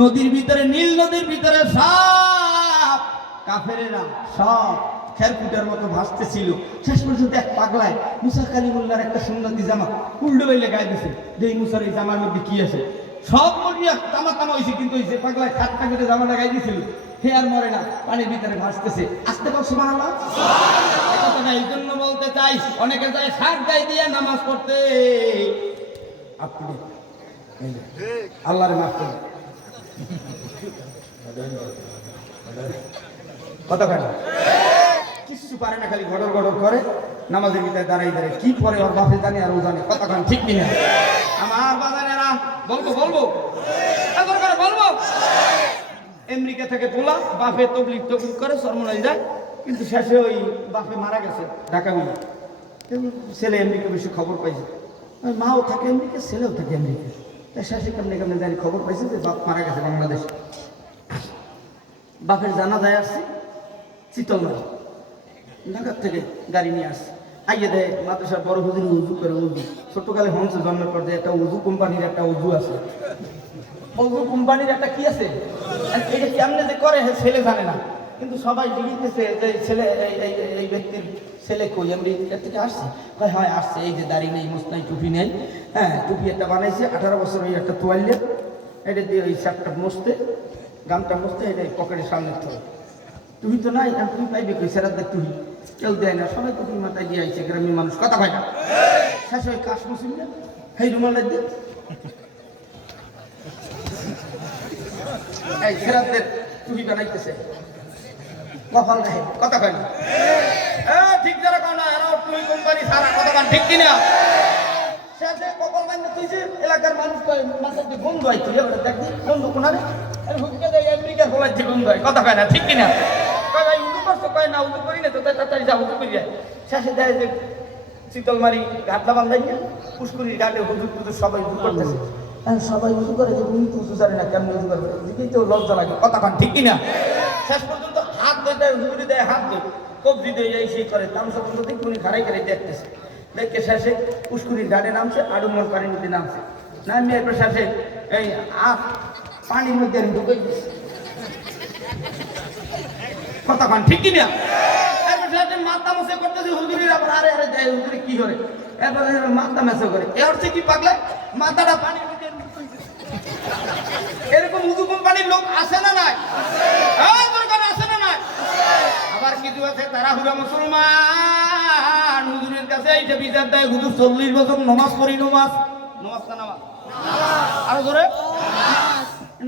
নদীর ভিতরে, নীল নদীর ভিতরে সব কাফেরেরা সব খেরকুটার মতো ভাসতেছিল। শেষ পর্যন্ত এক পাগলায় মুসা কালিমুল্লাহর একটা সুন্নতি জামা উল্টো বাইলে গায়ে দিছে, যে এই মুসার এই জামার মধ্যে কি আছে, সব মরিয়া তামা তামা হয়েছে, কিন্তু ওই যে পাগলায় খাটটা করে জামাটা গায়ে দিয়েছিল, হে আর মরে না, পানির ভিতরে ভাসতেছে। আসতে পার সুবহানাল্লাহ। কথাটা এই জন্য বলতে চাই, অনেকে যায় শাক গায়ে দিয়ে নামাজ পড়তে, আপনি আল্লাহরে মাফ করুন, কথা কেন কিছু পারে না, খালি গড়র গড়র করে নামাজের ভিতরে দাঁড়াই দাঁড়াই কি পরে ওর বাপে জানে আর ও জানে, কথা কেন ঠিক কিনা? আমার বাজানেরা বলবো বলবো বলবো, আমেরিকা থেকে তোলা বাপে তবলিগ তবলিগ করে সরমনাই যায়, কিন্তু শেষে ওই বাপে মারা গেছে ঢাকা মিলে, ছেলে আমেরিকা বেশি খবর পাইছে, মাও থাকে আমেরিকা, ছেলেও থাকে আমেরিকা, তাই শেষে কেমনে কেমনে জানি খবর পাইছে যে বাপ মারা গেছে বাংলাদেশে। বাপের জানাজায় আসছে শীতলমারি, ঢাকার থেকে গাড়ি নিয়ে আসছে, আইয়ে দেয় মাদ্রাসার বড় হুজুর উজু করে, উজু ছোট্টকালে হংস জন্মের পর যে একটা উজু কোম্পানির একটা উজু আছে, উজু কোম্পানির একটা কি আছে, এটা কেমনে যে করে ছেলে জানে না, কিন্তু সবাই লিখতেছে যে ছেলে এই ব্যক্তির ছেলে কই আমেরিকা থেকে আসছে, হয় হয় আসছে, এই যে দাড়ি নেই, মুছ নাই, টুপি নেই, হ্যাঁ টুপি একটা বানাইছে 18 বছর, ওই একটা তোয়াল্লে এটা দিয়ে ওই শার্টটা মুছতে, গামটা মুছতে, এটা পকেটের সামনে থাকে, তুমি তো নাই, আর তুমি পাইবে কই, সেরাত দেখ তুমি কেউ দেয় না, সবাই তো তুমি মাথায় দিয়ে আইছে, গ্রামের মানুষ কথা পায় না, শেষ ওই কাশ মুসিম না, এই রুমালটা দিয়ে এই সেরাতদের টুপি বানাইতেছে, কপাল দেখে, কথা কয় না ঠিক যারা কয় না, আর তুমি কোম্পানি সারা, কথা কন ঠিক কিনা? শেষে কপাল বান্ধে তুই যে এলাকার মানুষ কয় মাথার দিয়ে গন্ধ হয়, তুই এবার দেখবি গন্ধ কোনারে, হুকিকে দেয় আমেরিকার বলার যে গন্ধ হয়, কথা কয় না ঠিক কিনা? কয় ভাই উজু করছো, কয় না উজু করি না তো, তাড়াতাড়ি যা উজু করি যায়। শেষে দেয় যে শীতলমারি ঘাটলা বান্ধাই না, পুষ্করির ঘাটে হুজুর টুজুর সবাই উজু করতেছে, সবাই উজু করে, যে উনি তো উজু জানে না, কেমন উজু করবে, দিকেই তো লজ্জা লাগে, কথা কন ঠিক কিনা? শেষ পর্যন্ত হাত দেয়, হুজুরি দেয় হাত দেয়, কবজি দিয়ে যাই সেই করে, তামসা পর্যন্ত উনি খাড়াই খাড়াই দেখতেছে, দেখে শেষে পুষ্করির ঘাটে নামছে, আডুমর পানির মধ্যে নামছে, নামিয়ে এরপর শেষে এই পানির মধ্যে ঢুকে গেছে, কথা কন ঠিক কিনা? এরপর শেষে মাথা মশে করতেছে, হুজুরির আবার আরে আরে দেয়, হুজুরি কি করে, এরপর মাথা মেসে করে, এ হচ্ছে কি পাগলে মাথাটা পানির মধ্যে, এরকম উজু কোম্পানির লোক আসে না নাই? আসে না নাই? আবার কিছু আছে তারা হুরা মুসলমান, হুজুরের কাছে এইটা বিচার দেয়, হুজুর 40 বছর নমাজ পড়ি, নমাজ না নামাজ আরো ধরে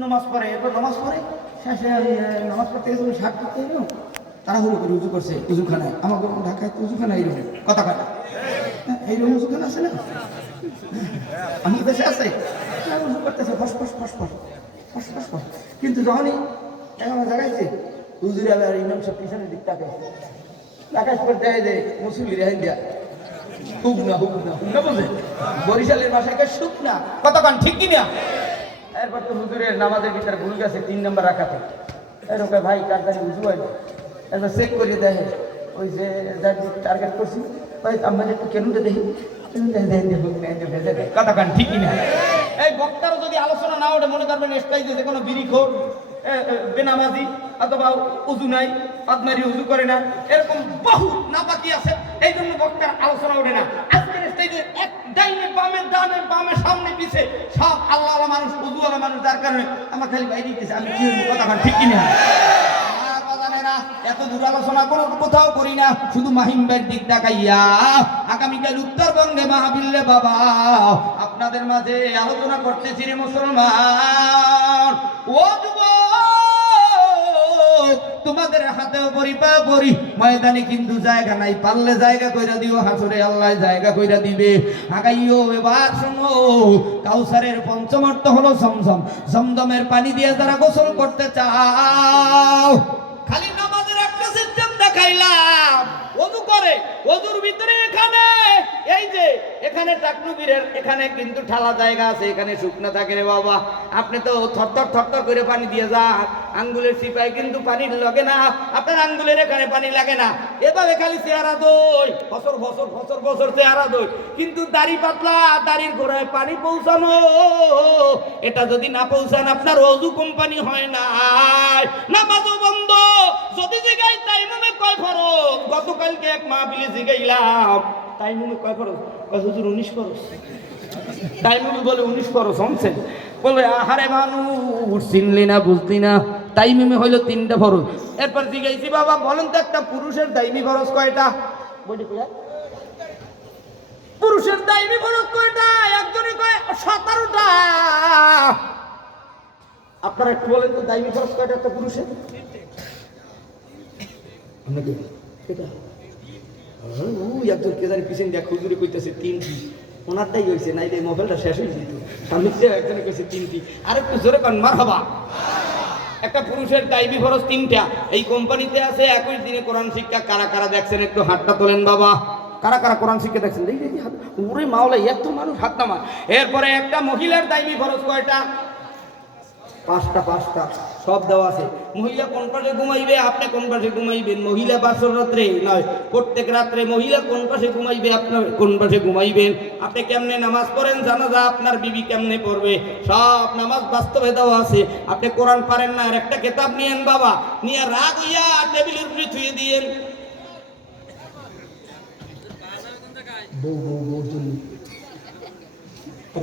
নমাজ পড়ে, এরপর নমাজ পড়ে শেষে নমাজ পড়তে গেছে, শার্ট করতে এলো, তারা হুরু করে উজু করছে উজুখানায়, আমাকে ঢাকায় তো উজুখানা এইরকম, কথা কাটা এইরকম উজুখানা আছে না, আমাদের দেশে আছে, উজু করতেছে ফস ফস ফস ফস ফস ফস ফস, কিন্তু যখনই এখন জায়গাইছে হুজুরে আবার ইমাম সব পিছনের দিক তাকাইছে, আকাশ পর দেয় যে মুসলিম রেহাই দিয়া হুক না বোঝে, বরিশালের ভাষায় সুখ না, কতক্ষণ ঠিক কিনা? এরপর তো হুজুরের নামাজের ভিতরে ভুল গেছে 3 নম্বর রাখাতে, এরকম ভাই কার জানি উজু হয় না, এরপর চেক করে দেখে ওই যে যার টার্গেট করছি, ভাই আমরা একটু কেন দেখি, কতক্ষণ ঠিক কিনা? এই বক্তারও যদি আলোচনা না ওঠে, মনে করবেন স্টাইল যে কোনো বিড়ি খোর, বেনামাজি, অথবা উজু নাই, পাদমারি উজু করে না, এরকম বহু নাপাকি আছে, এই জন্য বক্তার আলোচনা ওঠে না। আজকের স্টেজে এক ডাইনে বামে, ডানে বামে, সামনে পিছে সব আল্লাহওয়ালা মানুষ, উজুওয়ালা মানুষ, যার কারণে আমার খালি বাইরে দিতেছে, আমি কি কথা ঠিক কিনা? এত দূর আলোচনা কোথাও করি না, শুধু মাহিমবের দিক দেখাইয়া আগামীকাল উত্তরবঙ্গে মাহফিলে বাবা আপনাদের মাঝে আলোচনা করতেছি রে মুসলমান, ও যুবক তোমাদের হাতেও পরি ময়দানে কিন্তু জায়গা নাই, পারলে জায়গা কইরা দিও, হাসরে আল্লাহ জায়গা কইরা দিবে, আগাইও। এবার শোনো, কাউসারের পঞ্চম অর্থ হলো জমজম, জমজমের পানি দিয়ে যারা গোসল করতে চাও, খালি নামাজের একটা সিস্টেম দেখাইলাম, ও ওযু করে, ওযুর ভিতরে এখানে এই যে এখানে টাকনুবীরের এখানে কিন্তু ঠালা জায়গা আছে, এখানে শুকনা থাকে রে বাবা। আপনি তো থরথর থরথর করে পানি দিয়ে যান, আঙ্গুলের সিপাই কিন্তু পানি লাগে না, আপনার আঙ্গুলের এখানে পানি লাগে না। এভাবে খালি চেহারা দই, বছর বছর বছর বছর চেহারা দই, কিন্তু দাড়ি পাতলা, দাড়ির গোড়ায় পানি পৌঁছানো, এটা যদি না পৌঁছান আপনার ওযু কোম্পানি হয় না, নামাজও বন্ধ। যদি জিগাই তাইমুমে কয় ফরজ, গতকালকে এক মাহফিলে জিগাইলাম তাইমুমে কয় ফরজ, কয় হুজুর 19 ফরজ। তাইমুমে বলে 19 ফরজ শুনছেন, বলে আহারে মানুষ চিনলি না বুঝলি না, তাইমুমে হইল 3টা ফরজ। এরপর জিগাইছি বাবা বলেন তো একটা পুরুষের দাইমি ফরজ কয়টা? বলি কয় পুরুষের দাইমি ফরজ কয়টা? একজনে কয় 17টা। আপনারা একটু বলেন তো দাইমি ফরজ কয়টা একটা পুরুষের? একজন কে জানি পিছন দিয়া খুজুরি কইতেছে 3টি, ওনারটাই হয়েছে, নাইলে মোবাইলটা শেষ হয়ে যেত। সামনে একজনে কইছে 3টি, আর একটু জোরে কান মারহাবা। একটা পুরুষের দাইমি ফরজ 3টা। এই কোম্পানিতে আছে 21 দিনে কোরআন শিক্ষা। কারা কারা দেখছেন একটু হাতটা তোলেন বাবা। কারা কারা কোরআন শিক্ষা দেখছেন? দেখি ওরে মাওলা এত মানুষ হাত নামা। এরপরে একটা মহিলার দাইমি ফরজ কয়টা? 5টা সব দেওয়া আছে। মহিলা কোন পাশে ঘুমাইবে, আপনি কোন পাশে ঘুমাইবেন। মহিলা বাসর রাত্রে নয়, প্রত্যেক রাত্রে মহিলা কোন পাশে ঘুমাইবে, আপনার কোন পাশে ঘুমাইবেন। আপনি কেমনে নামাজ পড়েন, জানাজা আপনার বিবি কেমনে পড়বে, সব নামাজ বাস্তবে দেওয়া আছে। আপনি কোরআন পারেন না, আর একটা কিতাব নিয়েন বাবা, নিয়ে রাগ হইয়া টেবিলের উপরে থুয়ে দিয়েন।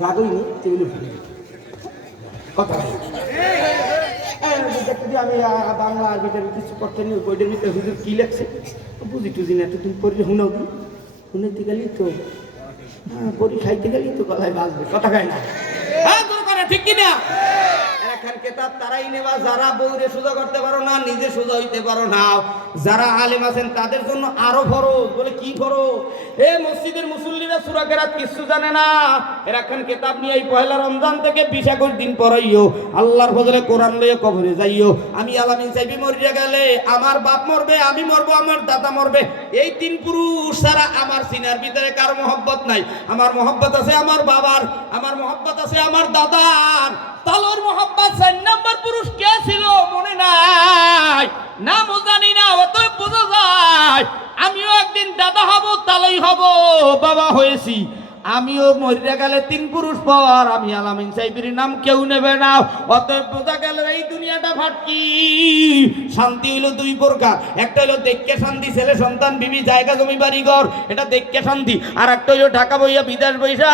রাগ হইনি টেবিলের উপরে কথা। আমি বাংলা আরবিটার কিছু করতে নিয়ে বইটার ভিতরে হুজুর কি লেখছে বুঝি টুজি না, এতদিন পরে শুনাও দিই, শুনাইতে গেলি তো পরি খাইতে গেলি তো গলায় বাজবে, কথা খায় না। হ্যাঁ দরকার ঠিক কিনা? এখন কেতাব তারাই নেবা যারা বউরে সোজা করতে পারো না, নিজে সোজা হইতে পারো না। যারা আলেম আছেন তাদের জন্য আরো ফরজ। বলে কি ফরজ? এ মসজিদের মুসল্লিরা সূরা কেরাত কিছু জানে না, এরা এখন কেতাব নিয়ে এই পয়লা রমজান থেকে 20 আগস্ট দিন পড়াইও, আল্লাহর ফজলে কোরআন লইয়া কবরে যাইও। আমি আলামিন সাহেবী মরিয়া গেলে আমার বাপ মরবে, আমি মরবো, আমার দাদা মরবে, এই 3 পুরুষ ছাড়া আমার সিনার ভিতরে কার মহব্বত নাই। আমার মহব্বত আছে আমার বাবার, আমার মহব্বত আছে আমার দাদার। তালুর মোহাম্মদ 4 নম্বর পুরুষ কে ছিল মনে নাই, নামও জানি না, অতএব বোঝা যায় আমিও একদিন দাদা হব, তালই হব, বাবা হয়েছি। আমিও মরিয়া গেলে 3 পুরুষ পর আমি আলামিন সাহেবের নাম কেউ নেবে না। অতএব বোঝা গেল এই দুনিয়াটা ফাটকি। শান্তি হইলো 2 প্রকার, একটা হইলো দেখকে শান্তি, ছেলে সন্তান বিবি জায়গা জমি বাড়ি ঘর, এটা দেখকে শান্তি। আর একটা হইলো ঢাকা বইয়া বিদেশ বইসা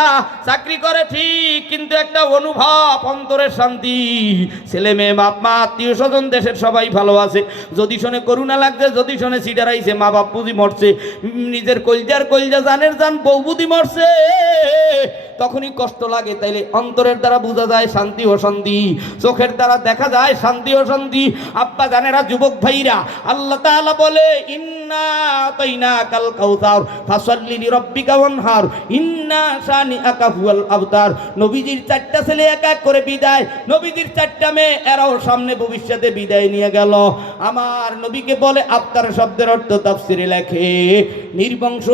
চাকরি করে ঠিক, কিন্তু একটা অনুভব অন্তরের শান্তি, ছেলে মেয়ে বাপ মা আত্মীয় স্বজন দেশের সবাই ভালো আছে। যদি শোনে করুণা লাগছে, যদি শোনে সিডারাইছে, মা বাপ বুঝি মরছে, নিজের কলজা জানের জান বউ বুঝি মরছে, তখনই কষ্ট লাগে। তাইলে অন্তরের দ্বারা বোঝা যায় শান্তি ও শান্তি, চোখের দ্বারা দেখা যায় শান্তি ও শান্তি। আব্বা জানেরা, যুবক ভাইরা, আল্লাহ তাআলা বলে ইন্না আতাইনাকাল কাউসার ফাসাল্লি লিরাব্বিকা ওয়ানহার ইন্না শানিআকা হুয়াল আবতার। নবীজির 4টা ছেলে এক এক করে বিদায়, নবীজির 4টা মেয়ে, এরাও সামনে ভবিষ্যতে বিদায় নিয়ে গেল। আমার নবীকে বলে আবতার শব্দের অর্থ তাফসিরে লেখে নির্বংশ।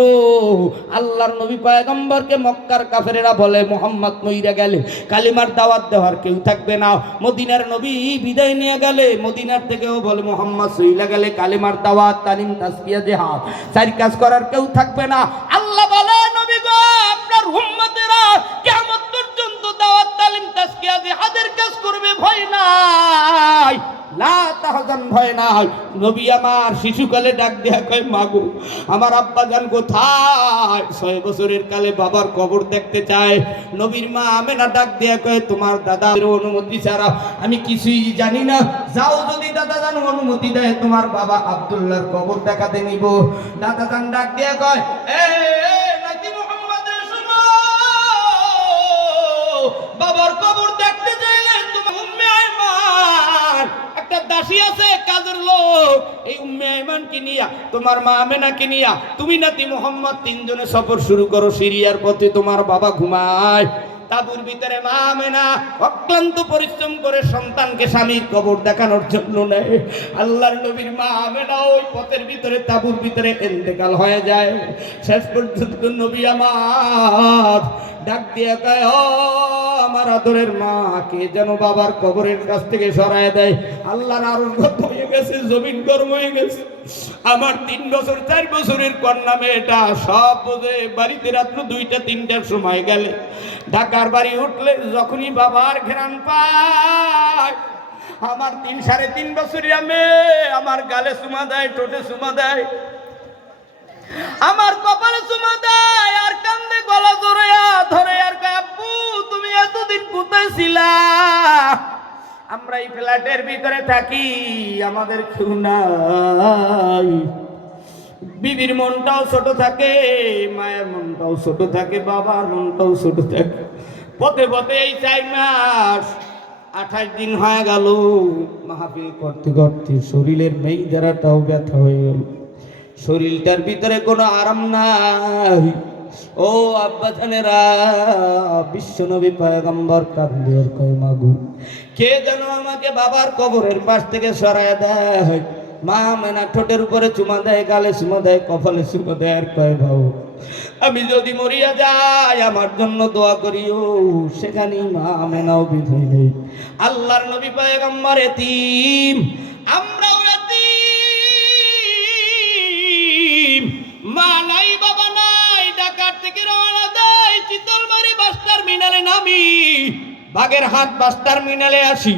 আল্লাহর নবী পয়গম্বরকে মক্কার কাফেরেরা বলে মুহাম্মদ মইরা গেলে কালিমার দাওয়াত দেওয়ার কেউ থাকবে না। মদিনার নবী বিদায় নিয়ে গেলে মদিনার থেকেও বলে মুহাম্মদ সইলা গেলে কালিমার দাওয়াত, তালিম, তাসকিয়া, জিহাদ 4 কাজ করার কেউ থাকবে না। আল্লাহ বলে নবী গো আপনার উম্মতেরা কিয়ামত পর্যন্ত দাওয়াত, তালিম, তাসকিয়া, জিহাদের কাজ করবে, ভয় নাই, লা তাহজান, ভয় নাই। নবী আমার শিশুকালে ডাক দেয়া কয় মাগো আমার আব্বা জান কোথায়? 6 বছরের কালে বাবার কবর দেখতে চায়। নবীর মা আমেনা ডাক দেয়া কয় তোমার দাদার অনুমতি ছাড়া আমি কিছুই জানি না, যাও যদি দাদা জান অনুমতি দেয় তোমার বাবা আব্দুল্লাহর কবর দেখাতে নিব। দাদা জান ডাক দেয়া কয় এ নাতি মুহাম্মদ শুনো, বাবার কবর দেখতে চাইলে তুমি উম্মে আইমান, একটা দাসী আছে কাজের লোক, এই উম্মে আইমানকে নিয়া তোমার মা আমেনাকে নিয়া তুমি নাতি মুহাম্মদ 3 জনে সফর শুরু করো সিরিয়ার পথে। তোমার বাবা ঘুমায়, তাবুর ভিতরে মা আমেনা অক্লান্ত পরিশ্রম করে সন্তানকে স্বামীর কবর দেখানোর জন্য নেয়। আল্লাহর নবীর মা আমেনা ওই পথের ভিতরে তাবুর ভিতরে ইন্তেকাল হয়ে যায়। শেষ পর্যন্ত নবী আমার ডাক দিয়ে কয়, ও আমার আদরের মা, কে যেন বাবার কবরের কাছ থেকে সরায় দেয়। আল্লাহর আরশ গরম হয়ে গেছে, জমিন গরম হয়ে গেছে। আমার 3 বছর 4 বছরের কন্যা মেয়েটা সব বোঝে। বাড়িতে রাত্র 2টা 3টার সময় গেলে ঢাকার বাড়ি উঠলে যখনই বাবার ঘেরান পায়, আমার 3 সাড়ে 3 বছরিয়া মেয়ে আমার গালে চুমা দেয়, ঠোঁটে চুমা দেয়, আমার কপালে চুমা দেয়, আর কান্দে গলা জড়াইয়া ধরে আর কয়, আব্বু তুমি এতদিন কোথায় ছিলা? আমরা এই ফ্ল্যাটের ভিতরে থাকি, আমাদের কেউ নাই। বিবির মনটাও ছোট থাকে, মায়ের মনটাও ছোট থাকে, বাবার মনটাও ছোট থাকে। পথে পথে এই 4 মাস 28 দিন হয়ে গেল। মাহফিল করতে করতে শরীরের মেইদারাটাও ব্যথা হয়ে গেল, শরীরটার ভিতরে কোনো আরাম নাই। ও আব্বা জানেরা, বিশ্বনবী পয়গম্বর কান্দে আর কয়, মাগো কে যেন আমাকে বাবার কবরের পাশ থেকে সরায় দেয়। মা আমেনা ঠোঁটের উপরে চুমা দেয়, গালে চুমা দেয়, কপালে চুমা দেয়, আর কয়, ভাও আমি যদি মরিয়া যাই আমার জন্য দোয়া করিও। সেখানেই মা আমেনাও বিদায় নেই। আল্লাহর নবী পয়গম্বর এতিম, আমরাও এতিম। মা নাই, বাবা নাই, ঢাকার থেকে রওনা দেয়, চিতলমারি বাস টার্মিনালে নামি, বাগেরহাট বাস টার্মিনালে আসি।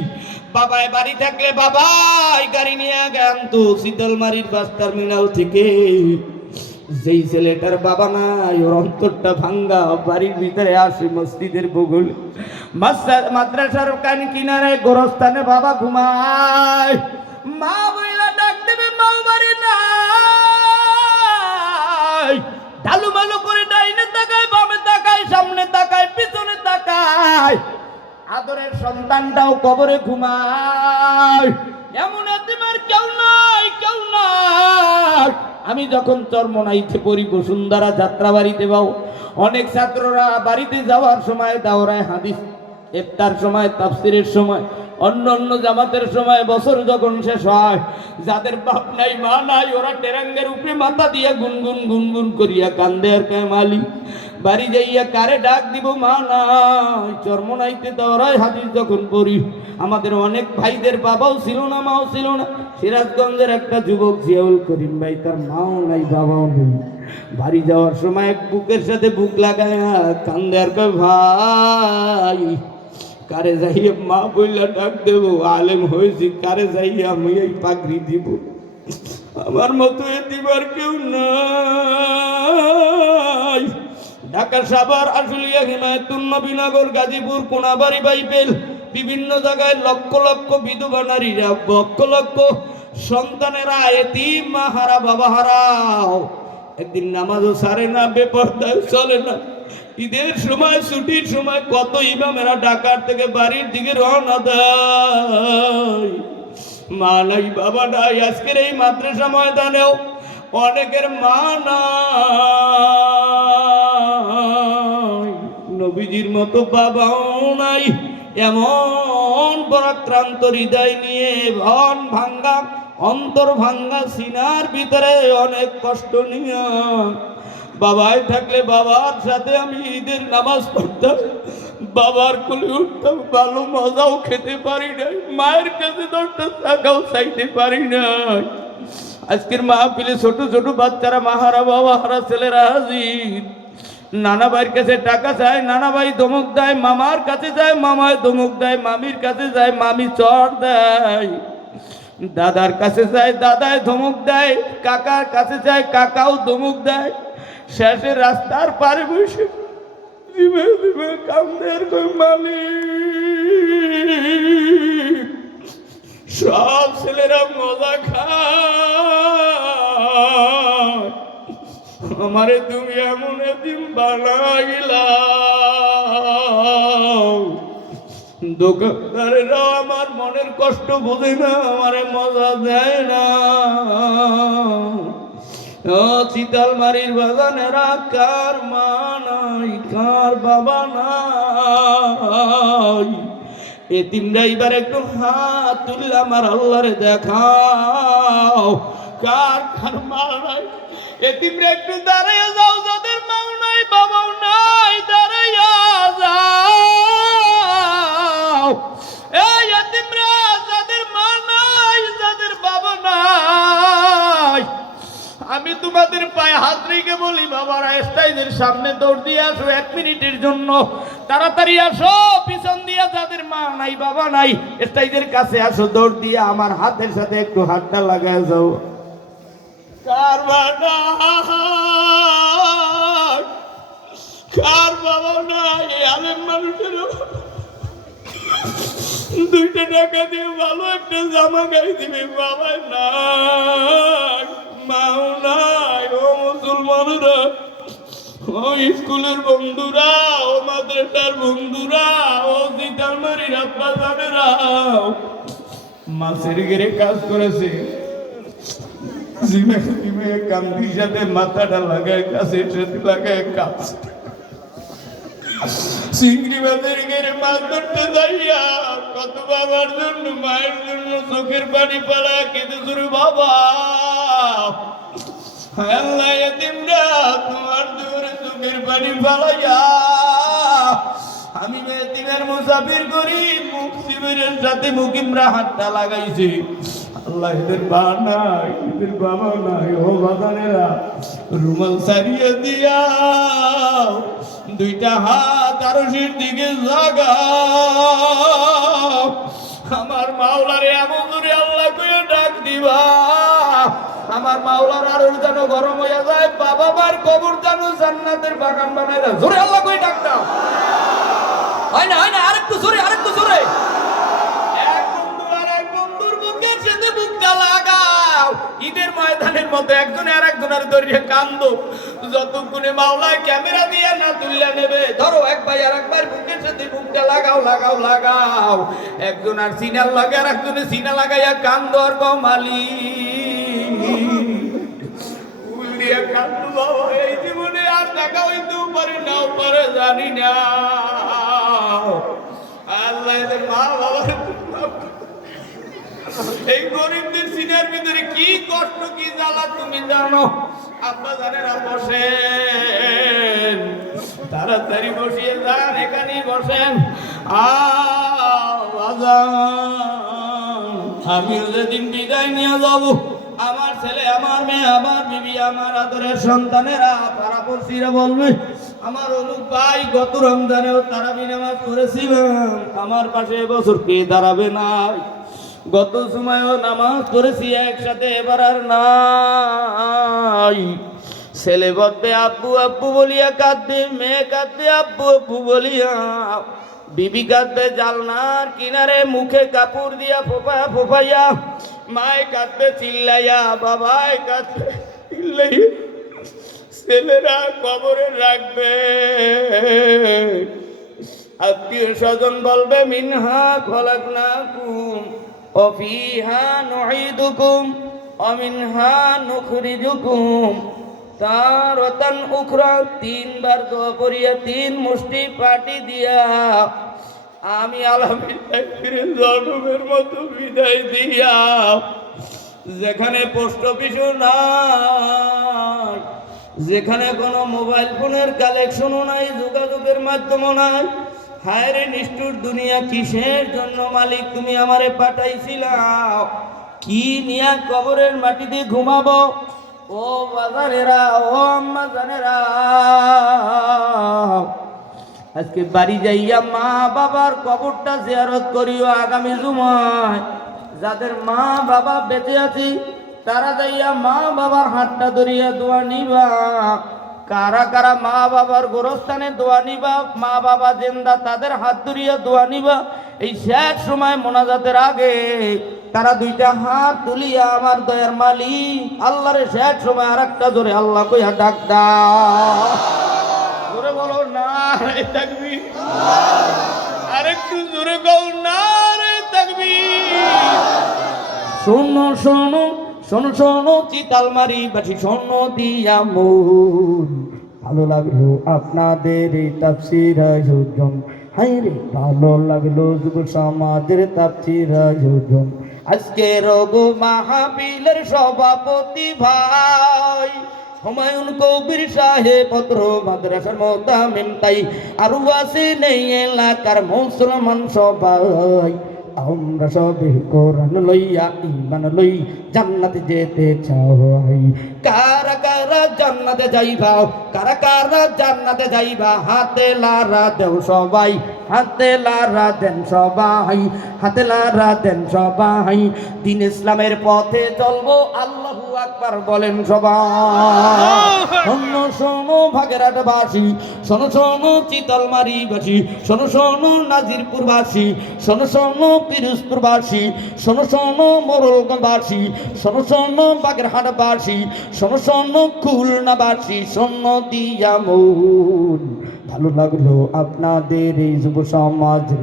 বাবাই বাড়ি থাকলে বাবাই গাড়ি নিয়ে আগে আনতো শীতলমারির বাস টার্মিনাল থেকে। যেই ছেলেটার বাবা নাই, ওর অন্তরটা ভাঙ্গা, বাড়ির ভিতরে আসে মসজিদের বগল মাদ্রাসার কান কিনারে গোরস্থানে বাবা ঘুমায়। মা বইলা ডাক দেবে, মা বাড়ি নাই। ঢালু মালু করে ডাইনে তাকায়, বামে তাকায়, সামনে তাকায়, পিছনে তাকায়। আদরের সন্তানটাও কবরে ঘুমায়। এমন এতিমের কেউ নাই, কেউ নাই। আমি যখন চরমনাইতে পড়ি, বসুন্ধরা যাত্রা বাড়িতে পাও, অনেক ছাত্ররা বাড়িতে যাওয়ার সময় দাওরায় হাদিস, ইফতার সময়, তাফসিরের সময়, অন্য অন্য জামাতের সময়, বছর যখন শেষ হয়, যাদের বাপ নাই মা নাই, ওরা টেরাঙ্গের উপরে মাথা দিয়া গুনগুন গুনগুন করিয়া কান্দে আর কয়, মালিক বাড়ি যাইয়া কারে ডাক দিব, মা নাই। চরমনাইতে দাওরায় হাদিস যখন পড়ি, আমাদের অনেক ভাইদের বাবাও ছিল না, মাও ছিল না। সিরাজগঞ্জের একটা যুবক জিয়াউল করিম ভাই, তার মাও নাই, বাবাও নেই। বাড়ি যাওয়ার সময় বুকের সাথে বুক লাগায় কান্দে আর কয়, ভাই কারে যাইয়ে মা বইলা ডাক দেবো, আলেম হয়েছি, কারে যাইয়ে আমি এই পাগড়ি দিব? আমার মতো এতিবার কেউ নাই। ঢাকা, সাভার, আশুলিয়া, হিমায়তুন নবীনগর, গাজীপুর, কোনাবাড়ি, বাইবেল, বিভিন্ন জায়গায় লক্ষ লক্ষ বিধবা নারীরা, লক্ষ লক্ষ সন্তানেরা এতিম, মা হারা, বাবা হারাও। একদিন নামাজও সারে না, বেপরদায় চলে না। ঈদের সময়, ছুটির সময় কত ইমামেরা ঢাকার থেকে বাড়ির দিকে রওনা দেয়। মা নাই, বাবা নাই। আজকের এই মাদ্রাসা ময়দানেও অনেকের মা নাই, নবীজির মতো বাবাও নাই। এমন পরাক্রান্ত হৃদয় নিয়ে, মন ভাঙ্গা, অন্তর ভাঙ্গা, সিনার ভিতরে অনেক কষ্ট নিয়ে বাবাই থাকলে বাবার সাথে আমি ঈদের নামাজ পড়তাম, বাবার কোলে উঠতাম, ভালো মজাও খেতে পারি নাই, মায়ের কাছে 10টা টাকাও চাইতে পারি নাই। আজকের মাহফিলে ছোট ছোট বাচ্চারা, মাহারা, বাবা হারা ছেলেরা হাজির। নানা ভাইয়ের কাছে টাকা চায়, নানা ভাই ধমক দেয়। মামার কাছে যায়, মামায় ধমক দেয়। মামির কাছে যায়, মামি চড় দেয়। দাদার কাছে যায়, দাদায় ধমক দেয়। কাকার কাছে যায়, কাকাও ধমক দেয়। শেষে রাস্তার পারে বসে দিবে দিবে কান্দের কই, মালিক সব ছেলেরা মজা খায়, আমারে তুমি এমন এদিন বানাইলা। দোকানদারেরাও আমার মনের কষ্ট বোঝে না, আমারে মজা দেয় না। ও চিতালমারির বাগানেরা, কার মা নাই, কার বাবা নাই, এতিমরা এবার একটু হাত তুললে আমার আল্লাহরে দেখাও। কার কার মা নাই, এতিমরা একটু দাঁড়াইয়া যাও, যাদের মাও নাই বাবাও নাই, দাঁড়াইয়া যাও। এই এতিমরা, যাদের মা নাই, যাদের বাবা নাই, আমি তোমাদের পায়ে হাত রেখে বলি, বাবারা স্টেজের সামনে দৌড় দিয়ে আসো 1 মিনিটের জন্য, তাড়াতাড়ি আসো। পিছন দিয়ে যাদের মা নাই বাবা নাই, স্টেজের কাছে আসো, দৌড় দিয়ে আমার হাতের সাথে একটু হাতটা লাগায় যাও। কার মা নাই, কার বাবা নাই, আলেম মানুষের 2 টাকা দিয়ে ভালো একটা জামা গাই দিবে, বাবা নাই, মাও নাই। ও মুসলমানরা, ও স্কুলের বন্ধুরা, ও মাদ্রাসার বন্ধুরা, ও চিতালমারির আব্বা জানেরা, মাছের ঘেরে কাজ করেছে, জিমে কান্দির সাথে মাথাটা লাগায়, কাছের সাথে লাগায় কাজ, চিংড়ি মাছের ঘেরে মাছ ধরতে যাইয়া কত বাবার জন্য, মায়ের জন্য চোখের পানি পাড়া কেঁদে শুরু, বাবা আল্লাহ এতিমরা তোমার জোরে চোখের পানি ফালাইয়া, আমি এতিমের মুসাফির করি, মুক্তিমের সাথে মুকিমরা হাতটা লাগাইছি। আল্লাহ এদের মা নাই, এদের বাবা নাই, ও বাগানেরা রুমাল সারিয়ে দিয়া 2টা হাত আরশের দিকে লাগাও। আমার মাওলারে এমন জোরে আল্লাহ কইয়া ডাক দিবা, আমার মাওলার আরশ যেন গরম হইয়া যায়, বাবা মার কবর যেন জান্নাতের বাগান বানায় দেয়। জোরে আল্লাহ কই ডাক দাও। হয় না, হয় না, আরেকটু জোরে, আরেকটু জোরে। এক বন্ধু আর এক বন্ধুর বুকের সাথে বুকটা লাগাও। ঈদের ময়দানের মতো একজনে আর একজনের ধরে কান্দো, যতক্ষণে মাওলায় ক্যামেরা দিয়ে না তুললে নেবে। ধরো এক ভাই আর একবার বুকের সাথে বুকটা লাগাও, লাগাও, লাগাও। একজন আর সিনার লাগে, আর একজনে সিনা লাগাইয়া কান্দো আর কমালি দিয়া কান্দো। বাবা এই জীবনে আর দেখা হইতেও পারি নাও পারে জানি না। আল্লাহ এদের মা বাবার, এই গরিবদের সিনার ভিতরে কি কষ্ট কি জ্বালা তুমি জানো। আব্বা জানেরা বসেন, তাড়াতাড়ি বসিয়ে যান, এখানেই বসেন। আমিও যেদিন বিদায় নিয়ে যাবো, আমার ছেলে, আমার মেয়ে, আমার বিবি, আমার আদরের সন্তানেরা, পাড়াপড়শিরা বলবে, আমার অমুক ভাই গত রমজানেও তারাবি নামাজ করেছিলাম, আমার পাশে এবছর কে দাঁড়াবে না। গত সময়ও নামাজ করেছি একসাথে, এবার আর নাই। ছেলে বলবে আব্বু আব্বু বলিয়া কাঁদবে, মেয়ে কাঁদবে আব্বু আব্বু বলিয়া, বিবি কাঁদবে জালনার কিনারে মুখে কাপড় দিয়া ফোপায়া ফোপাইয়া, মায় কাঁদবে চিল্লাইয়া, বাবায় কাঁদবে চিল্লাইয়া, ছেলেরা কবরে রাখবে। আত্মীয় স্বজন বলবে মিনহা খলাকনাকুম ওয়া ফিহা নুঈদুকুম ওয়া মিনহা নুখরিজুকুম তারাতান উখরা। 3 বার দোয়া করিয়া 3 মুষ্টি পাটি দিয়া আমি আলহামদুলিল্লাহ জন্মের মতো বিদায় দিয়া, যেখানে পোস্ট অফিসও নাই, যেখানে কোনো মোবাইল ফোনের কালেকশনও নাই, যোগাযোগের মাধ্যমও নাই। হায় রে নিষ্ঠুর দুনিয়া, কিসের জন্য মালিক তুমি আমারে পাঠাইছিলাম? কি নিয়া কবরের মাটিতে ঘুমাবো? ও বাজারেরা, ও আম্মা জানেরা, আজকে বাড়ি যাইয়া মা বাবার কবরটা জিয়ারত করিও আগামী জুমায়। যাদের মা বাবা বেঁচে আছি তারা যাইয়া মা বাবার হাতটা ধরিয়া দোয়া নিবা। কারা কারা মা বাবার গোরস্থানে দোয়া নিবা, মা বাবা জিন্দা তাদের হাত ধরিয়া দোয়া নিবা। এই শেষ সময় মোনাজাতের আগে তারা 2টা হাত তুলিয়া আমার দয়ার মালিক আল্লাহরে শেষ সময় আর একটা জোরে আল্লাহ কইয়া ডাক দাও। জোরে বলো নারে তাকবীর, আরেকটু জোরে কও নারে তাকবীর। শোনো শোনো শোনো শোনো চিতালমারি বাসি শোনো দিয়া মন ভালো লাগলো আপনাদের এই তাফসীর আয়োজন হায়রে ভালো লাগলো যুব সমাজের তাফসীর আয়োজন আজকে রগো মাহফিলের সভাপতি ভাই হুমায়ুন কবির সাহেব পত্র মাদ্রাসার মোতামিম তাই আরো আছে নেই এলাকার মুসলমান সবাই আমরা সবে কোরআন লইয়া ঈমান লই জান্নাতে যেতে চাই কারা কারা জান্নাতে যাইবা কারা কারা জান্নাতে যাইবা হাতে লারা দেও সবাই হাতে লারা দেন সবাই হাতে লারা দেন সবাই দিন ইসলামের পথে চলবো আল্লাহু আকবার বলেন সবাই শোনো শোনো ভাগেরহাটবাসী শোনো শোনো চিতলমারিবাসী শোনো শোনো নাজিরপুরবাসী শোনো শোনো পিরোজপুরবাসী শোনো শোনো মোরলগঞ্জবাসী শোনো শোনো বাগেরহাটবাসী শোনো শোনো খুলনাবাসী শোনো দিয়া মন ভালো লাগলো আপনাদের এই যুব সমাজের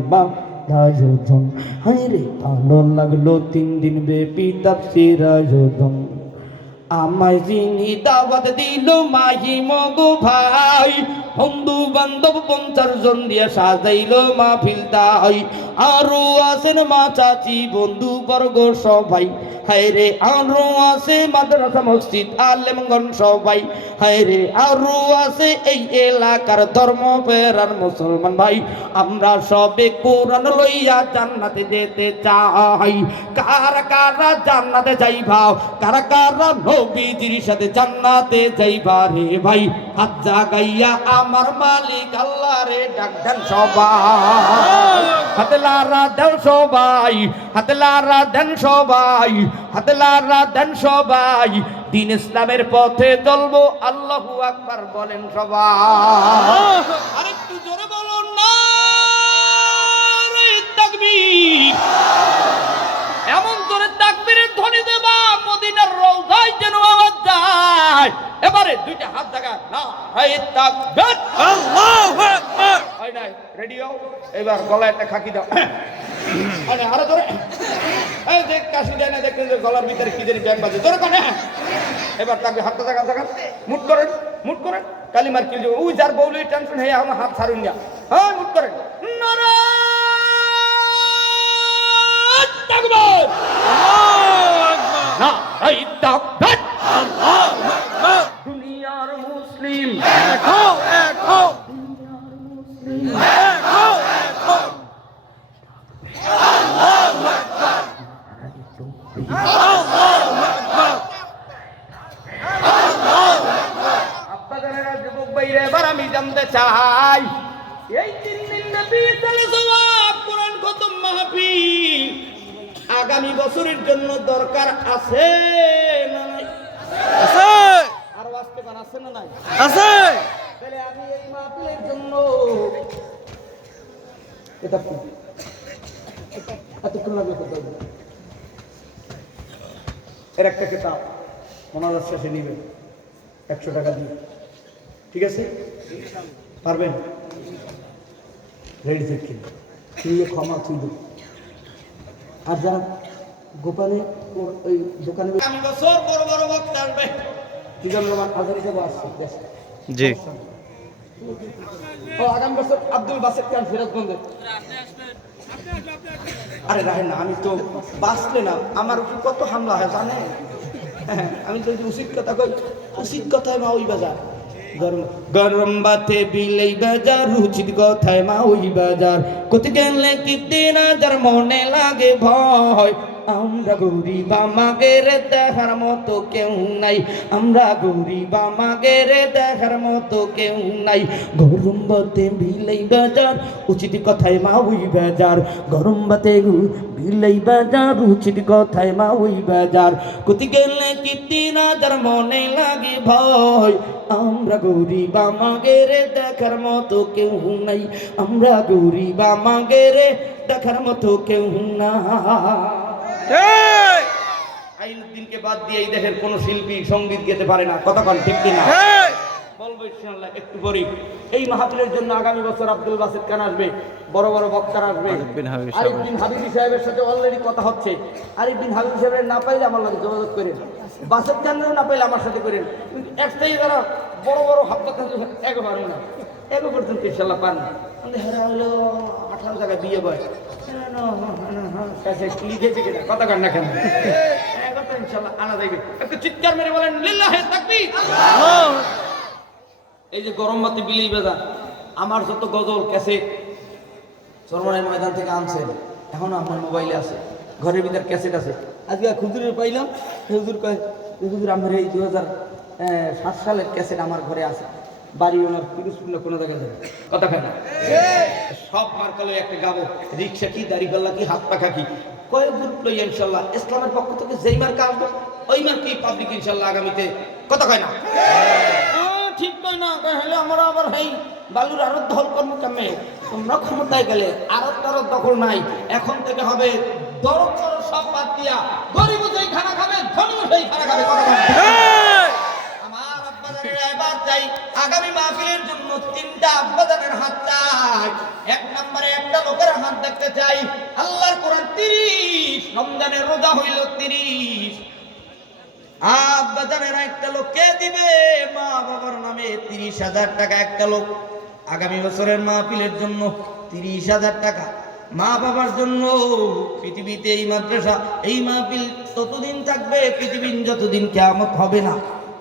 আয়োজন হায়রে ভালো লাগলো 3 দিন ব্যাপী তাফসীর আয়োজন আমায় যিনি দাওয়াত দিল মাহি মগো ভাই বন্ধু বান্ধব 50 জন দিয়ে সাজাইলো মাহফিল তাই আরো আছেন মা চাচি বন্ধু বর্গ সবাই হায়রে আরো আছে মাদ্রাসা মসজিদ আলেমগণ সবাই হায়রে আরো আছে এই এলাকার ধর্ম পেরার মুসলমান ভাই আমরা সবে কোরআন লইয়া জান্নাতে যেতে চাই কারা কারা জান্নাতে যাইবা কারা কারা নবীজির সাথে জান্নাতে যাইবা রে ভাই হাত জাগাইয়া আমার মালিক আল্লাহ রে ডাক দেন সবাই হাতে লারা দেন সবাই হাতে লারা দেন সবাই হাতে লারা দেন সবাই দিন ইসলামের পথে চলবো আল্লাহু আকবার বলেন সবাই আরেকটু জোরে বলুন না তাকবীর এমন জোরে তাকবীরের ধ্বনি দেবা মদিনার রওজায় যেন আওয়াজ যায় এবারে দুইটা হাত জাগা না হয় তাকবীর আল্লাহু আকবার হয় নাই রেডিও এবার গলায় একটা খাকি দাও আরে আরো জোরে এই দেখ কাশি দেয় না দেখেন যে গলার ভিতরে কি জানি ব্যাগ বাজে জোরে কোনে এবার তাকবীর হাতটা জাগা জাগা মুট করেন কালিমার কি ওই যার বউলি টেনশন হয়ে আমার হাত ছাড়ুন না হ্যাঁ মুট করেন নারে তাকবীর আল্লাহু আকবার না এই তাকবীর আল্লাহু আকবার দুনিয়ার মুসলিম দেখো দেখো দুনিয়ার মুসলিম দেখো দেখো আল্লাহু আকবার আল্লাহু আকবার আল্লাহু আকবার আপনারা যুবক ভাইরা এবার আমি জানতে চাই এই 3 দিন নবী সাল্লাল্লাহু কোরআন খতম মাহফিল আগামী বছরের জন্য দরকার আছে না নাই আছে আর আজকে বান আছে না নাই আছে তাহলে আমি এই মাহফিলের জন্য এটা কি এতক্ষণ লাগবে কত এর একটা কিতাব মোনাজাত শেষে নেবেন 100 টাকা দিয়ে ঠিক আছে পারবেন রেডি থেকে তুই ক্ষমা তুই আর যারা গোপালে ওই দোকানে আমি বছর বড় বড় বক্তা আসবে দিগম রহমান আজারি সাহেব আসছে জি ও আগামী বছর আব্দুল বাসেত খান ফিরোজগঞ্জে আরে রাহেন না আমি তো বাঁচলে না আমার উপর কত হামলা হয় জানে আমি তো উচিত কথা কই উচিত কথায় মা ওই বাজার গরম বাতে বিলেই বাজার উচিত কথায় মা ওই বাজার কোথা গেলে কি দিন যার মনে লাগে ভয় আমরা গরিব আমাদের দেখার মতো কেউ নাই আমরা গরিব আমাদের দেখার মতো কেউ নাই গরম বাতে বিলেই বাজার উচিত কথায় মা ওই বাজার গরম বাতে বিলেই বাজার উচিত কথায় মা ওই বাজার কোথা গেলে কি দিন যার মনে লাগে ভয় আমরা গরিব আমাদের দেখার মতো কেউ নাই আমরা গরিব আমাদের দেখার মতো কেউ না আইনুদ্দিনকে বাদ দিয়ে এই দেশের কোন শিল্পী সঙ্গীত গেতে পারে না কতক্ষণ ঠিক কিনা বলবো ইনশাআল্লাহ একটু গরিব। এই মাহফিলের জন্য আগামী বছর আব্দুল বাসিত খান আসবে, বড় বড় বক্তারা আসবে। আরিফ বিন হাবিবি সাহেবের সাথে অলরেডি কথা হচ্ছে। আরিফ বিন হাবিবি সাহেবের না পাইলে আমার লাগে যোগাযোগ করেন, বাসিত খানেরও না পাইলে আমার সাথে করেন। কিন্তু একটাই যারা বড় বড় হাব্বা খান এগো পারবে না, এগো পর্যন্ত ইনশাআল্লাহ পান। হেরা হলো 18 জায়গায় বিয়ে বয় লিখেছে কিনা কথা কান না কেন ইনশাআল্লাহ আনা যাইবে। একটু চিৎকার মেরে বলেন লিল্লাহি তাকবীর। এই যে গরম বাতি বিলি বেজা আমার যত গজল ক্যাসেট চরমনাই ময়দান থেকে আনছেন, এখনো আমার মোবাইলে আছে, ঘরের ভিতর ক্যাসেট আছে। আজকে হুজুরের পাইলাম, হুজুর কয় হুজুর আমার এই 2007 সালের ক্যাসেট আমার ঘরে আছে। বাড়ি ওনার পিরুজপুর কোনো জায়গায় যাবে কথা খায় না, সব মার্কালো একটা গাবো, রিক্সা কি দাড়িপাল্লা কি হাত পাখা কি কয়েক গ্রুপ লই ইনশাল্লাহ ইসলামের পক্ষ থেকে যেই মার্কা আসবে ওই মার্কেই পাবলিক ইনশাল্লাহ আগামীতে কথা কয় না ঠিক কয় না হলে আমরা আবার এই বালুর আরত দখল কর্ম কামে তোমরা ক্ষমতায় গেলে আরত টারত দখল নাই, এখন থেকে হবে দরদ করো সব বাদ দিয়া গরিব যেই খানা খাবে ধনীও সেই খানা খাবে কথা কয় না। আমার আব্বাজানেরা এবার চাই আগামী মাহফিলের জন্য 3টা আব্বাজানের হাত চাই। 1 নম্বরে একটা লোকের হাত দেখতে চাই। আল্লাহর কোরআন 30 রমজানের রোজা হইল 30 আব্বাজানেরা একটা লোক কে দিবে মা বাবার নামে 30,000 টাকা একটা লোক আগামী বছরের মাহফিলের জন্য 30,000 টাকা মা বাবার জন্য। পৃথিবীতে এই মাদ্রাসা এই মাহফিল ততদিন থাকবে পৃথিবীর যতদিন কিয়ামত হবে না,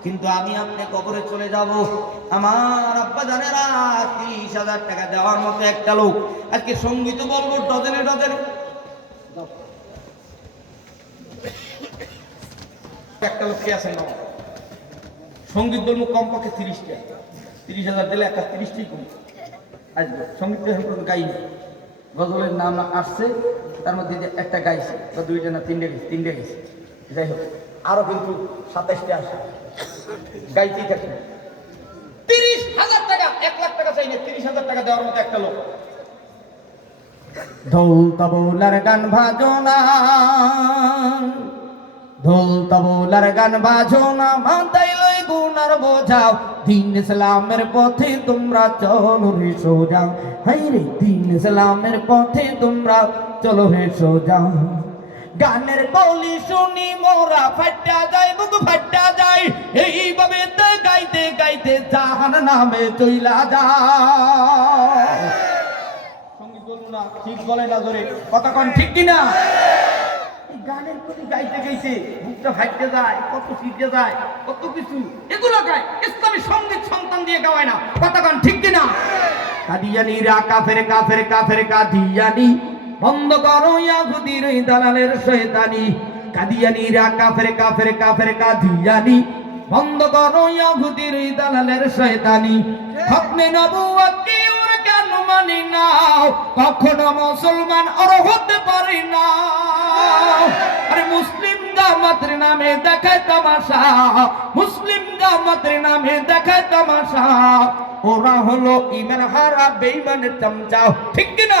কিন্তু আমি আপনি কবরে চলে যাব। আমার আব্বাজানেরা 30,000 টাকা দেওয়ার মতো একটা লোক আজকে সঙ্গীত বলবো ডজনে ডজনে একটা লোক কে আছেন বাবা সঙ্গীত বলবো কমপক্ষে 30টা 30,000 দিলে একটা 30টি কম আসবে। সঙ্গীত গাইনি, গজলের নাম আসছে তার মধ্যে একটা গাইছে বা 2টা না 3টে গেছে, যাই হোক আরো কিন্তু 27টা আসে গাইতেই থাকে। 30,000 টাকা 1 লাখ টাকা চাইলে 30,000 টাকা দেওয়ার মতো একটা লোক। ঢোল তবলার গান বাজনা ঢোল তবলার গান বাজনা মাথায় লই গুনার বোঝাও, দিন ইসলামের পথে তোমরা চলো রে সোজা। হাই রে দিন ইসলামের পথে তোমরা চলো রে সোজা। গানের কলি শুনি মোরা ফাটা যায় বুক ফাটা যায়, এইভাবে তো গাইতে গাইতে জাহান নামে চইলা যায়। সঙ্গীত বলবো না ঠিক বলে না ধরে কথা কোন ঠিক কিনা? গানের কলি গাইতে গাইতে বুকটা ফাটতে যায়, কত ফিরতে যায়, কত কিছু এগুলো গায়। ইসলামী সঙ্গীত সন্তান দিয়ে গাওয়ায় না কথা কোন ঠিক কিনা? কাদিয়ানিরা কাফের কাফের কাফের কাদিয়ানি বন্ধ করো ইয়াহুদীর ওই দালালের শয়তানি। কাদিয়ানিরা কাফের কাফের কাফের কাদিয়ানি বন্ধ করো ইয়াহুদীর ওই দালালের শয়তানি। খতমে নবুয়ত কি ওর কেন মানি না, কখনো মুসলমান ওর হতে পারি না। আরে মুসলিম জামাতের নামে দেখায় তামাশা, মুসলিম জামাতের নামে দেখায় তামাশা। ওরা হলো ঈমান হারা বেঈমানের চামচা ঠিক কিনা?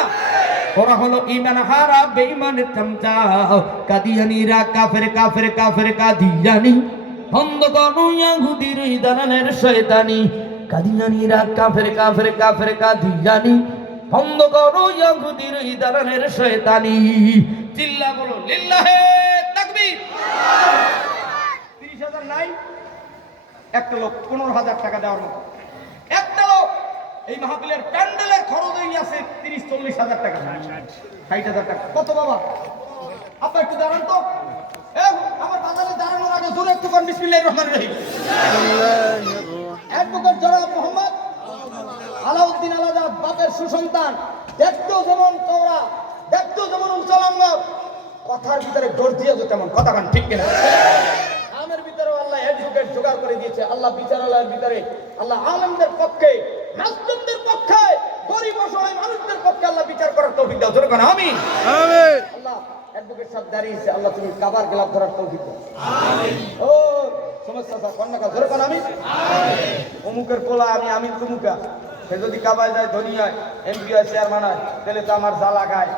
ওরা হলো ঈমান হারা বেঈমানের চামচা। কাদিয়ানিরা কাফের কাফের কাফের কাদিয়ানি বন্ধ করো ইয়াহুদীর ওই দালালের শয়তানি। কাদিয়ানিরা কাফের কাফের কাফের কাদিয়ানি বন্ধ করো ইয়াহুদীর ওই দালালের শয়তানি। চিল্লা বলো লিল্লাহি তাকবীর। 30,000 নাই একটা লোক 15,000 টাকা দেওয়ার মতো একটা লোক। এই মাহফিলের প্যান্ডেলের খরচ হয়ে আছে 30-40,000 টাকা 60,000 টাকা। কত বাবা আপনার একটু দাঁড়ান তো, আমার বাজারে দাঁড়ানোর আগে জোরে একটু কোন বিসমিল্লাহির রহমানির রহিম। অ্যাডভোকেট জনাব মোহাম্মদ আলাউদ্দিন আলাদাদ বাপের সুসন্তান, দেখতেও যেমন চওড়া, দেখতেও যেমন উচ্চালঙ্গ, কথার ভিতরে গর্জিয়া তেমন কথা কান ঠিক কিনা? আমের ভিতরেও আল্লাহ অ্যাডভোকেট জোগাড় করে দিয়েছে। আল্লাহ বিচারালয়ের ভিতরে আল্লাহ আলেমদের পক্ষে, নাস্তিকদের পক্ষে, গরিব অসহায় মানুষদের পক্ষে আল্লাহ বিচার করার তৌফিক দাও। জোরে কোন আমিন। আমিন। আল্লাহ অ্যাডভোকেট সাহেব দাঁড়িয়েছে, আল্লাহ তুমি কাবার গেলাপ ধরার তৌফিক দাও। আমিন। ও সমস্যা স্যার কন্যা জোরে কোন আমিন। আমিন। অমুকের পোলা আমি আমিন তুমুকা, সে যদি কাবায় যায় ধনী হয় এমপি হয় চেয়ারম্যান হয় তাহলে তো আমার জ্বালা খায়।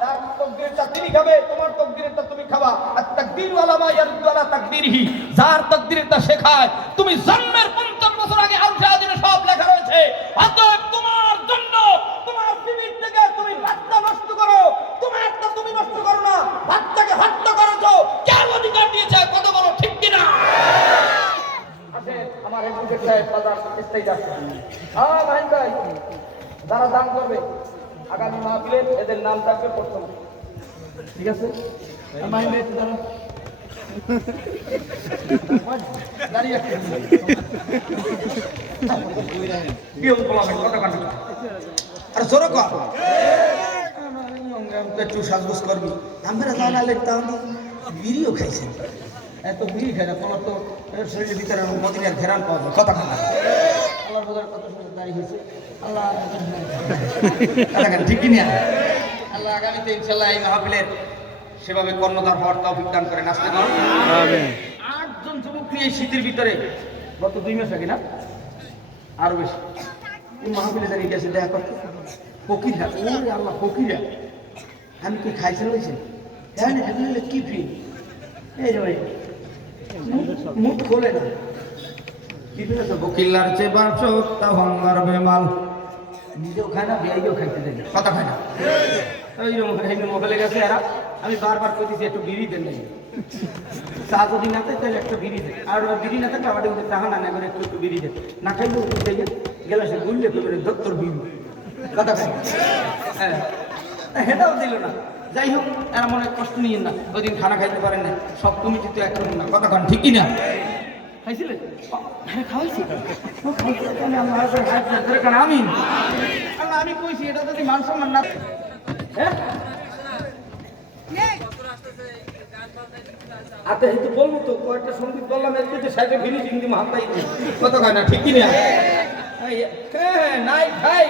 তার তাকদীরটা তিনি খাবে, তোমার তাকদীরটা তুমি খাবা। আর তাকদীরু আলা মা ইয়ারুদ্দু আলা তাকদীরিহি, যার তাকদীরটা শেখায় তুমি জন্মের 55 বছর আগে আল শাহদিনে সব লেখা রয়েছে। অতএব তোমার জন্য তোমার বিবির থেকে তুমি বাচ্চা নষ্ট করো, তোমারটা তুমি নষ্ট করো না, বাচ্চাকে হত্যা করেছো, কে অধিকার দিয়েছে? কত বড় ঠিক কিনা? আছে আমার এডভোকেট সাহেব বাজার স্থায়ী যাচ্ছে। হ্যাঁ ভাই ভাই, যারা দান করবে আগামী মাহফিলে এদের নাম থাকবে প্রথম, ঠিক আছে? মাইন্ড একটু দাঁড়া দাঁড়িয়ে আর জোরে কর, একটু সাজগোজ করবি। আমরা জানা লিখতাম বিড়িও খাইছেন, এত বিড়ি খাই না, তোমার তো শরীরের ভিতরে মদিনার ঘেরান পাওয়া যায়। কথা খানা আল্লাহর বাজার কত সুন্দর দাঁড়িয়ে হয়েছে। আল্লাহ ঠিক কিনা? আল্লাহ আগামীতে ইনশাল্লাহ এই মাহফিলের সেভাবে কর্ণধার হওয়ার তৌফিক দান করে। নাচতে পারো 8জন যুবক নিয়ে এই শীতের ভিতরে গত 2 মাস আগে না আরো বেশি এই মাহফিলে দাঁড়িয়ে গেছে দেখা করতে। ফকিরা, ওরে আল্লাহ ফকিরা, আমি কি খাইছেন হয়েছে? হ্যাঁ কি ফি এই রে মুখ খোলে না। কি ফিরেছে? বকিল্লার চেয়ে 12 হঙ্গার বেমাল, নিজেও খায় না, বিয়াইও খাইতে দেয়, কথা খায় না। ওই মোবাইলে গেছে এরা, আমি বারবার কইতেছি একটু বিড়ি দেন নাই, চা যদি না থাকে তাহলে একটা বিড়ি দেয়, আর বিড়ি না থাকলে আমাদের মধ্যে চাহা না করে একটু বিড়ি দেয়, না খাইলেও গেলে সে গুললে করে দত্তর বিড়ি, কথা খায়। হ্যাঁ হেটাও দিল না। যাই হোক, এরা মনে কষ্ট নিয়েন না, ওই দিন খানা খাইতে পারেন না, সব কমিটি তো একরকম না, কথা খান ঠিক কিনা? খাইছিলেন? হ্যাঁ খাওয়াইছি। আমি কইছি এটা যদি মান সম্মান না, হ্যাঁ আচ্ছা এই তো বলবো তো কয়েকটা সঙ্গীত বললাম, একটু সাইডে ফিরি চিংড়ি মাহাতাই কত খায় না ঠিক কিনা? নাই খাই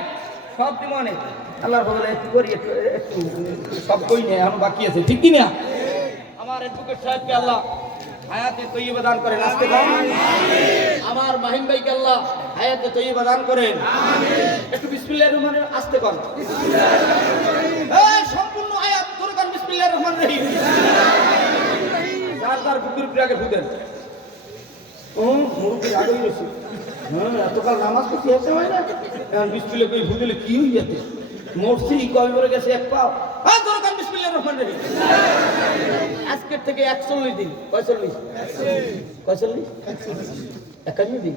সব মনে আল্লাহর বদলে একটু করি, একটু সব কই নেই, এখন বাকি আছে ঠিক কিনা? আমার অ্যাডভোকেট সাহেবকে আল্লাহ হায়াতে তৈয়বা দান করেন, আসতে পারেন। আমার মাহিম ভাইকে আল্লাহ হায়াতে তৈয়বা দান করেন। একটু বিসমিল্লাহির রহমানির রহিম আসতে কর, সম্পূর্ণ আয়াত ধরে কর বিসমিল্লাহির রহমানির রহিম। যার বুকের উপরে আগে ফুটেন, ও মুরুব্বির আগেই রয়েছে। হ্যাঁ এতকাল নামাজ তো কি আছে হয় না, এখন বিসমিল্লাহ কই ফুটেলে কি হয়ে যেতে মরছি কবে করে গেছে এক পাও। হ্যাঁ ধরে কর বিসমিল্লাহির রহমানির রহিম। আজকের থেকে 41 দিন, 45 51 দিন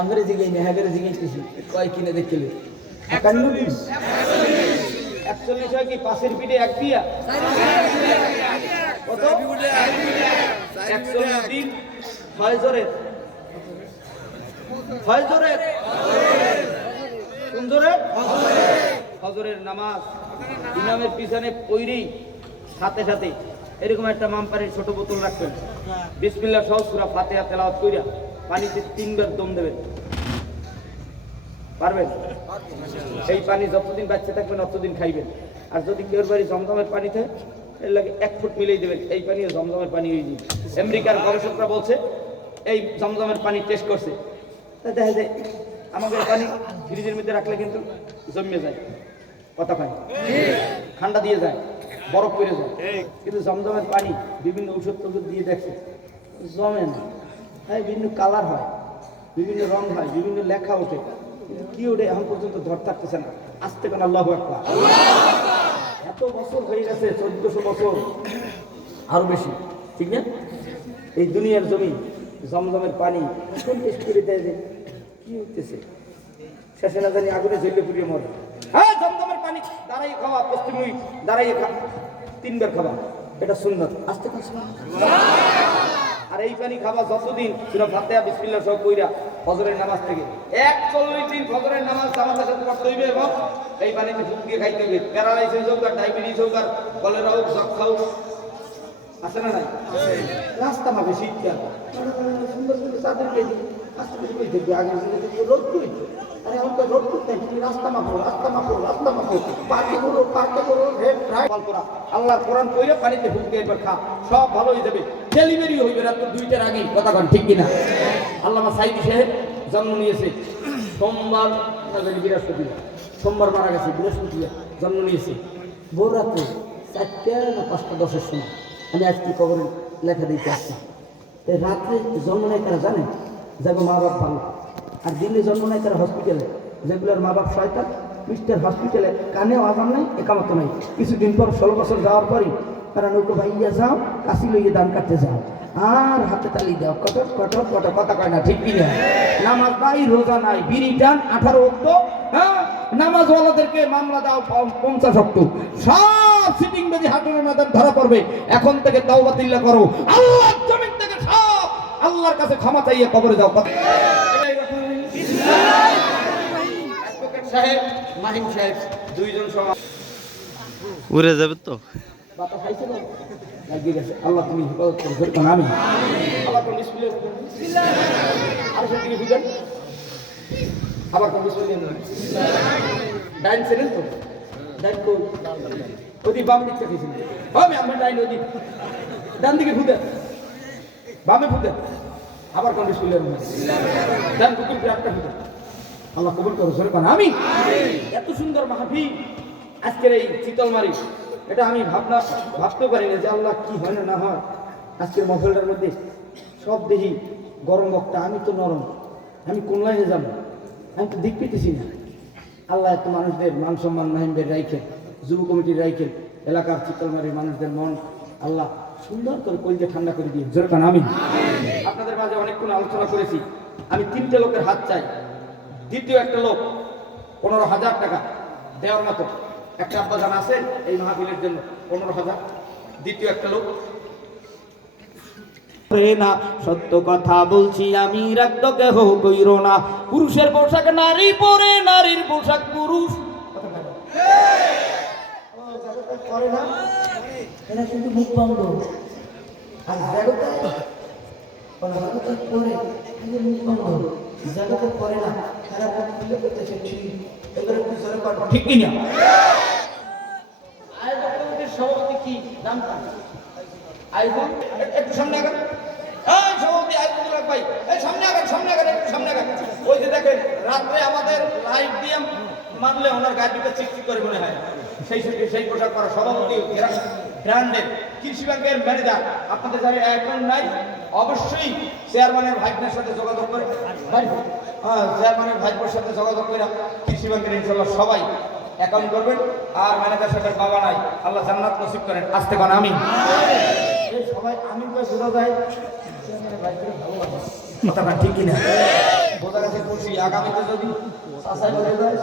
আমরা জিগাই না, হ্যাঁ জিগাইতেছি কয় কিনে দেখলে 51 দিন 41 হয় কি 5-এর পিঠে 1 দিয়া কত 41 দিন 6 জোরে কোন জোরে ফজরের নামাজ ইমামের পিছনে পইরেই সাথে সাথে এরকম একটা মামপারের ছোট বোতল রাখবেন, বিসমিল্লাহ সহ সূরা ফাতিহা তেলাওয়াত কইরা পানিতে 3 বার দম দেবেন, পারবেন? সেই পানি যতদিন বাচ্চা থাকবেন ততদিন খাইবেন। আর যদি কেউ বাড়ি জমজমের পানি থাকে এর লাগে 1 ফুট মিলেই দেবেন, এই পানি জমজমের পানি হয়ে যাবে। আমেরিকার গবেষকরা বলছে এই জমজমের পানি টেস্ট করছে, তা দেখা যায় আমাদের পানি ফ্রিজের মধ্যে রাখলে কিন্তু জমে যায়, কথা পায় ঠান্ডা দিয়ে যায়, বরফ পড়ে যায়, কিন্তু জমজমের পানি বিভিন্ন ঔষধ টষধ দিয়ে দেখছে জমে না। হ্যাঁ বিভিন্ন কালার হয়, বিভিন্ন রং হয়, বিভিন্ন লেখা ওঠে, কিন্তু কি ওঠে এখন পর্যন্ত ধর থাকতেছে না। আসতে কেন আল্লাহু আকবার, এত বছর হয়ে গেছে 1400 বছর আরো বেশি, ঠিক না? এই দুনিয়ার জমি জমজমের পানি কোন টেস্ট করে দেয় যে কি হইতেছে, শেষে না জানি আগুনে জ্বলে পুড়িয়ে মরে। হ্যাঁ জমজমের পানি দাঁড়াই খাওয়া, পশ্চিমী দাঁড়াইয়ে খা, 3 বার খাবা, এটা সুন্নাত। আসতে পারছি আর এই পানি খাবা যতদিন সূরা ফাতিহা বিসমিল্লাহ সহ কইরা ফজরের নামাজ থেকে 41 দিন ফজরের নামাজ জামাতের সাথে পড়তে হইবে এবং এই পানিতে ফুক দিয়ে খাইতে হইবে। প্যারালাইসিস হোক আর ডায়াবেটিস হোক আর কলেরা হোক যক্ষা হোক, আছে না নাই? রাস্তা মাপে শীতকাল সুন্দর সুন্দর চাঁদের কেজি আস্তে করে কই দেখবি আগে রোদ কই, আরে এখন তো রোদ করতে তুমি রাস্তা মাপো পার্কে করো রেড রাইট করা। আল্লাহ কোরআন কইরা পানিতে ফুক দিয়ে একবার খা, সব ভালো হয়ে যাবে, ডেলিভারি হইবে রাত 2টার আগে, কথা কন ঠিক কিনা? আল্লামা সাইদি সাহেব জন্ম নিয়েছে সোমবার বৃহস্পতিবার, সোমবার মারা গেছে বৃহস্পতিবার জন্ম নিয়েছে ভোর রাত্রে 4টা না 5টা 10-এর সময়। আমি আজকে কবরে লেখা দিতে আসছি, রাত্রে জন্ম নেয় তারা জানেন যাগো মা বাপ ভালো, আর দিল্লি জন্ম নাই তারা হসপিটালে, যেগুলোর মা বাপ শয়তান মিস্টার হসপিটালে কানেও আজান নাই একামত নাই। কিছুদিন পর 16 বছর যাওয়ার পরই তারা নৌকো ভাইয়া যাও কাশি লইয়ে দান কাটতে যাও আর হাতে তালি দাও কটক কটক কটক, কথা কয় না ঠিক কিনা? নামাজ নাই রোজা নাই বিড়ি টান 18 অক্ত, হ্যাঁ নামাজওয়ালাদেরকে মামলা দাও 50 অক্ত, সব সিটিং বেদি হাটুনের মধ্যে ধরা পড়বে। এখন থেকে তাওবা তিল্লা করো, আল্লাহর জমিন থেকে সব আল্লাহর কাছে ক্ষমা চাইয়ে কবরে যাও। সাহেব মাহিম সাহেব দুইজন সমাজ উড়ে যাবে তো। বাতা খাইছে না লাগিয়ে গেছে। আল্লাহ তুমি হেফাজত করো, যেরকম আমি আবার কোন বিসমিল্লাহ আর সেদিকে বুঝেন আবার কোন বিসমিল্লাহ ডাইন ছিলেন তো ডাইন তো ওদি বাম দিকটা খেয়েছিলেন, আমি আমার ডাইন ওদি ডান দিকে ফুটে বামে ফুটে আবার কোন বিসমিল্লাহ ডান কুকুর একটা ফুটে। আল্লাহ কবুল করো, যেরকম আমি এত সুন্দর মাহফিল আজকের এই চিতলমারি, এটা আমি ভাবতে পারি না যে আল্লাহ কি হয় না না হয়। আজকের মহলটার মধ্যে সব দেখি গরম বক্তা, আমি তো নরম, আমি কোন লাইনে যাব, আমি তো দিক পেতেছি না। আল্লাহ এত মানুষদের মান সম্মান মাহিমদের রাইখেন, যুব কমিটির রাইখেন, এলাকার চিতলমারির মানুষদের মন আল্লাহ সুন্দর করে কলজে ঠান্ডা করে দিয়ে, যেরকম আমি আপনাদের মাঝে অনেকক্ষণ আলোচনা করেছি। আমি 3টে লোকের হাত চাই। দ্বিতীয় একটা লোক 15,000 টাকা দেওয়ার মতো একটা আব্বাজান আছে এই মাহফিলের জন্য 15,000। দ্বিতীয় একটা লোক না, সত্য কথা বলছি আমি, রাখতো কেহ কইরো না। পুরুষের পোশাক নারী পরে, নারীর পোশাক পুরুষ করে না, এরা কিন্তু মুখ বন্ধ। আর জগতে পরে মুখ বন্ধ, জগতে পরে না, তারা মুখ করতেছে ঠিক। এবারে ঠিক কিনা? আয়োজকের সভাপতি কি নামটা? আয়োজন একটু সামনে আগান, এই সভাপতি আয়োজক ভাই, এই সামনে আগান, সামনে আগান, একটু সামনে আগান। ওই যে দেখেন রাত্রে আমাদের লাইট দিয়ে মারলে ওনার গায়ের ভিতরে চিকচিক করে মনে হয়, সেই পোশাক পরা সভাপতি ব্র্যান্ডের কৃষি ব্যাংকের ম্যানেজার। আপনাদের যারা অ্যাকাউন্ট নাই অবশ্যই চেয়ারম্যানের ভাইপোর সাথে যোগাযোগ করে, চেয়ারম্যানের ভাইপোর সাথে যোগাযোগ করে কৃষি ব্যাংকের ইনশাল্লাহ সবাই অ্যাকাউন্ট করবেন। আর ম্যানেজার সাহেবের বাবা নাই, আল্লাহ জান্নাত নসিব করেন। আসতে পারেন আমি সবাই আমি বোঝা যায় কথাটা ঠিক কিনা? বোঝা গেছে খুশি। আগামীতে যদি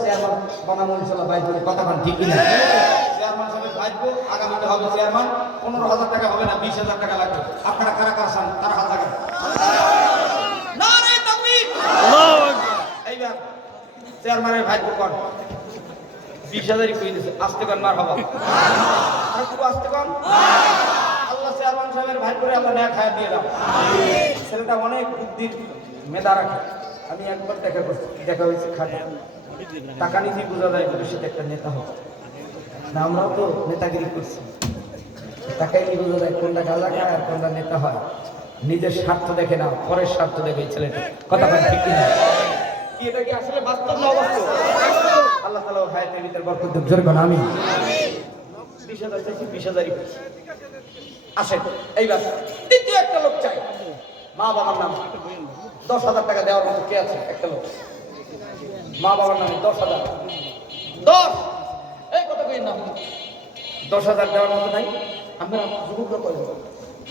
চেয়ারম্যান বানাবো ইনশাল্লাহ ভাই বলে, কথাটা ঠিক কিনা? চেয়ারম্যান সাহেবের ভাইপো আগামীতে হবে চেয়ারম্যান। 15,000 টাকা হবে না, 20,000 টাকা লাগবে। আপনারা কারা কারা চান তারা হাত লাগান। এইবার চেয়ারম্যানের ভাইপো কন 20,000 কই দিয়েছে, আসতে কন মার হবা আর একটু আসতে কন। আল্লাহ চেয়ারম্যান সাহেবের ভাই করে আল্লাহ নেয়া খায়া দিয়ে দাও। ছেলেটা অনেক বুদ্ধির মেধা রাখে। আমি একবার দেখা হয়েছে খাটে, টাকা নিতেই বোঝা যায় ভবিষ্যতে একটা নেতা হবে না। আমরাও তো নেতাগিরি করছি, টাকাই নিয়ে বোঝা যায় কোনটা গাঁজা খায় আর কোনটা নেতা হয়। নিজের স্বার্থ দেখে না, পরের স্বার্থ দেখে এই ছেলেটা। কথা ঠিক কিনা? কি এটা কি আসলে বাস্তব না অবাস্তব? আল্লাহ তাআলা হায়াতের ভিতর বরকত দেন। জোরে বলেন আমিন। 20,000 চাইছি, 20,000ই পেয়েছি। আসেন এইবার দ্বিতীয় একটা লোক চাই, মা বাবার নাম 10,000 টাকা দেওয়ার মতো কে আছে? একটা লোক মা বাবার নামে 10,000। 10 এই কত কই নাম 10,000 দেওয়ার মতো নাই? আমরা যুবকরা কই